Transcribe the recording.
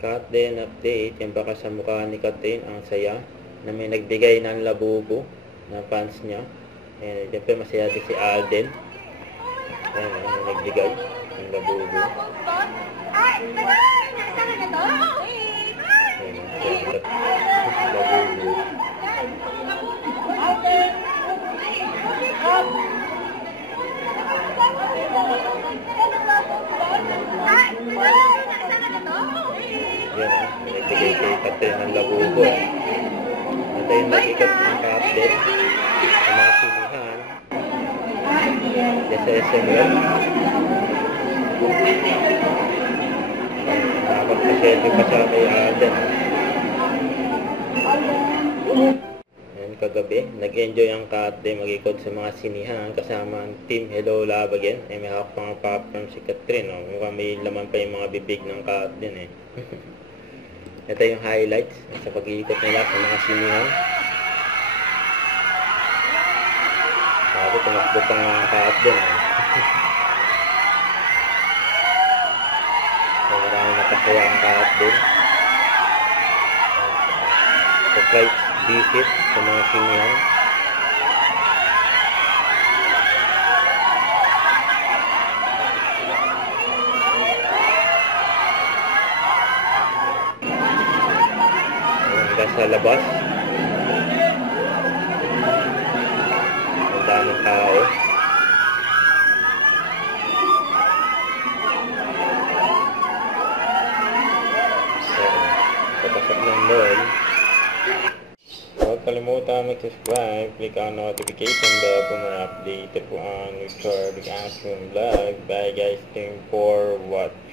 Katden update, yung baka sa mukha ni Katden, ang saya na may nagbigay ng labubo na fans niya. Ayan, siyempre masaya din si Alden. Ayan, may nagbigay ng labubo. Ayan, labubo. Yan, nagbigay kay Katrin ng labubo. At ayun, nag-ikat ng Katrin sa mga sinihan. Sa SML. Nakapagpasyente pa siya kay Alden. Ayan, kagabi, nag-enjoy ang Katrin mag-ikot sa mga sinihan kasama ang Team Hello Love Again. Ay, may hawak pang popcorn si Katrin. Oh. Mukhang may laman pa yung mga bibig ng Katrin eh. Ito yung highlights sa pag-iikot nila sa mga sinihan. Sabi, tumakbo pa nga ang Katrin eh. So, maraming nakasaya ang Katrin. Surprise visit sa mga sinihan. Sa labas ang daming tao. So, kapasok ng mall. Huwag kalimutan mag-subscribe, click on notification bell kung may update po ang recording action vlog. Bye guys, thank you for watching.